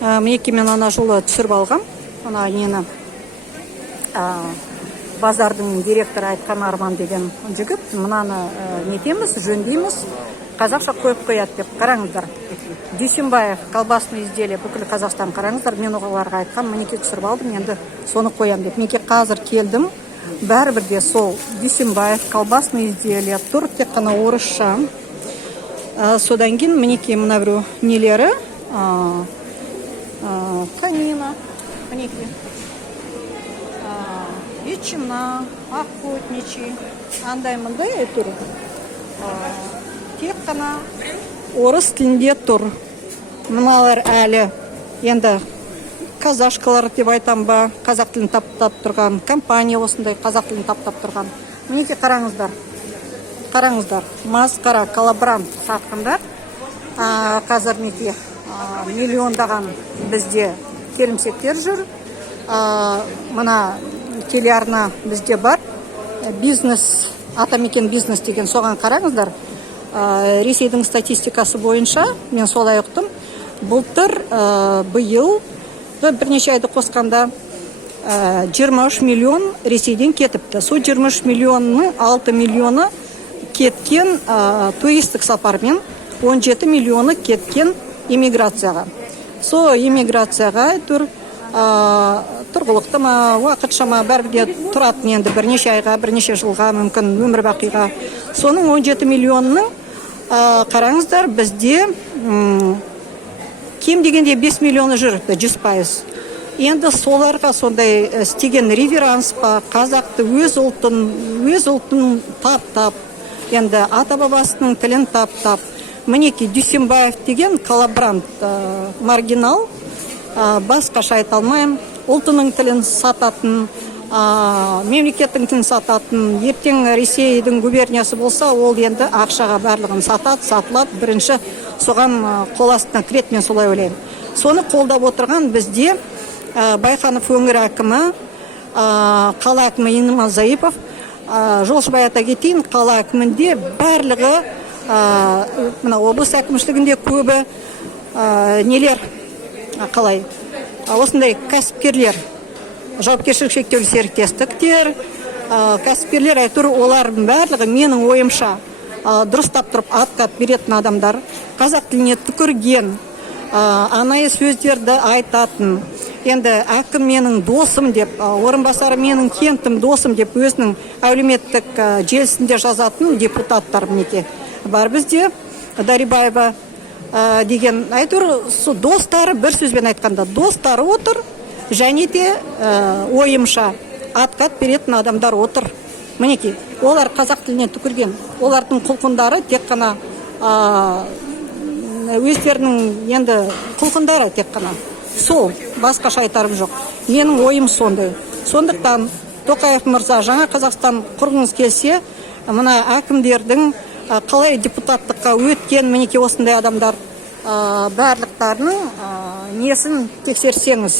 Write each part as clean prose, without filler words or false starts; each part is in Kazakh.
Мінекей мен ана жолы түсіріп алғам. Ана нені базардың директоры айтқан Арман деген жігіт, мынаны нетеміз, жөндейміз, қазақша қойып қояды деп. Қараңыздар. Дүйсенбаев колбасный изделие бүкіл Қазақстан, қараңыздар. Мен оларға айтқан, мінекей түсіріп алдым, енді соны қоям деп. Мінекей қазір келдім. Бәрібір де сол Дүйсенбаев колбасный изделие тұр, тек қана орысша. Содан кейін мінекей мына біреу нелері, конина, мінекей. Ветчина, охотничий, андай-мындай тұр. Тек қана орыс тілінде тұр. Мыналар әлі енді казашкалар деп айтам ба, қазақ тілін таптап тұрған, компания осындай қазақ тілін таптап тұрған. Мінекей қараңыздар. Қараңыздар. Масқара, коллаборант сатқандар. Қазір мінекей миллиондаған бізде келімсектер жүр. Мына телеарна бізде бар. Бизнес, Атамекен бизнес деген, соған қараңыздар. Ресейдің статистикасы бойынша, мен солай ұқтым, былтыр биыл бірнеше айды қосқанда 23 миллион Ресейден кетіпті. Сол 23 миллионның 6 миллионы кеткен туристік сапармен, 17 миллионы кеткен иммиграцияға. Сол иммиграцияға тұрғылықты ма, уақытша ма, бәрінде тұратын енді бірнеше айға, бірнеше жылға, мүмкін өмір бақиға. Соның 17 миллионның қараңыздар, бізде кем дегенде 5 миллионы жүр, 100%. Енді соларға сондай істеген реверанс па, қазақты өз ұлтын таптап, енді ата бабасының тілін таптап. Мінекей Дүйсенбаев деген коллаборант, маргинал, басқаша айта алмайым, ұлтының тілін сататын, мемлекеттің тілін сататын. Ертең Ресейдің губерниясы болса, ол енді ақшаға барлығын сатылады. Бірінші соған қол астына кіреді, мен солай ойлаймын. Соны қолдап отырған бізде Байқанов өңір әкімі, қала әкімі Инна Заипов. Жолшыбай ата кетейін, қала әкімінде барлығы, мына облыс әкімшілігінде көбі нелер, қалай, осындай кәсіпкерлер, жауапкершілік шектеулі серіктестіктер, кәсіпкерлер, әйтеуір олардың барлығы менің ойымша дұрыстап тұрып атқат беретін адамдар, қазақ тіліне түкірген, анайы сөздерді айтатын. Енді әкім менің досым деп, орынбасары менің кентім досым деп өзінің әлеуметтік желісінде жазатын депутаттар мінекей бар бізде. Дарибаева деген, әйтеуір достары, бір сөзбен айтқанда достары отыр, және де ойымша атқат беретін адамдар отыр. Мінекей, олар қазақ тіліне түкірген, олардың құлқындары тек қана өздерінің енді құлқындары тек қана. Сол, басқаша айтарым жоқ. Менің ойым сондай. Сондықтан Тоқаев мырза, жаңа Қазақстан құрғыңыз келсе, мына әкімдердің қалай депутаттыққа өткен, мінекей осындай адамдар барлықтарының несін тексерсеңіз.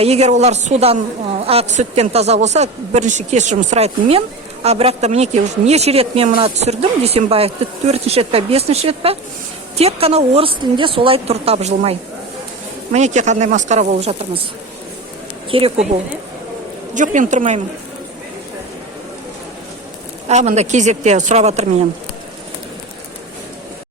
Егер олар судан, ақ сүттен таза болса, бірінші кешірім сұрайтын мен, бірақ та мінекей неше рет мен мына түсірдім, Дүйсенбаевты 4-ші рет па, 5-ші рет па, тек қана орыс тілінде солай тұр табжылмай. Мінекей қандай масқара болып жатырмыз. Керек бұл. Жоқ, мен тұрмаймын. Мында кезекте сұрап жатыр менен.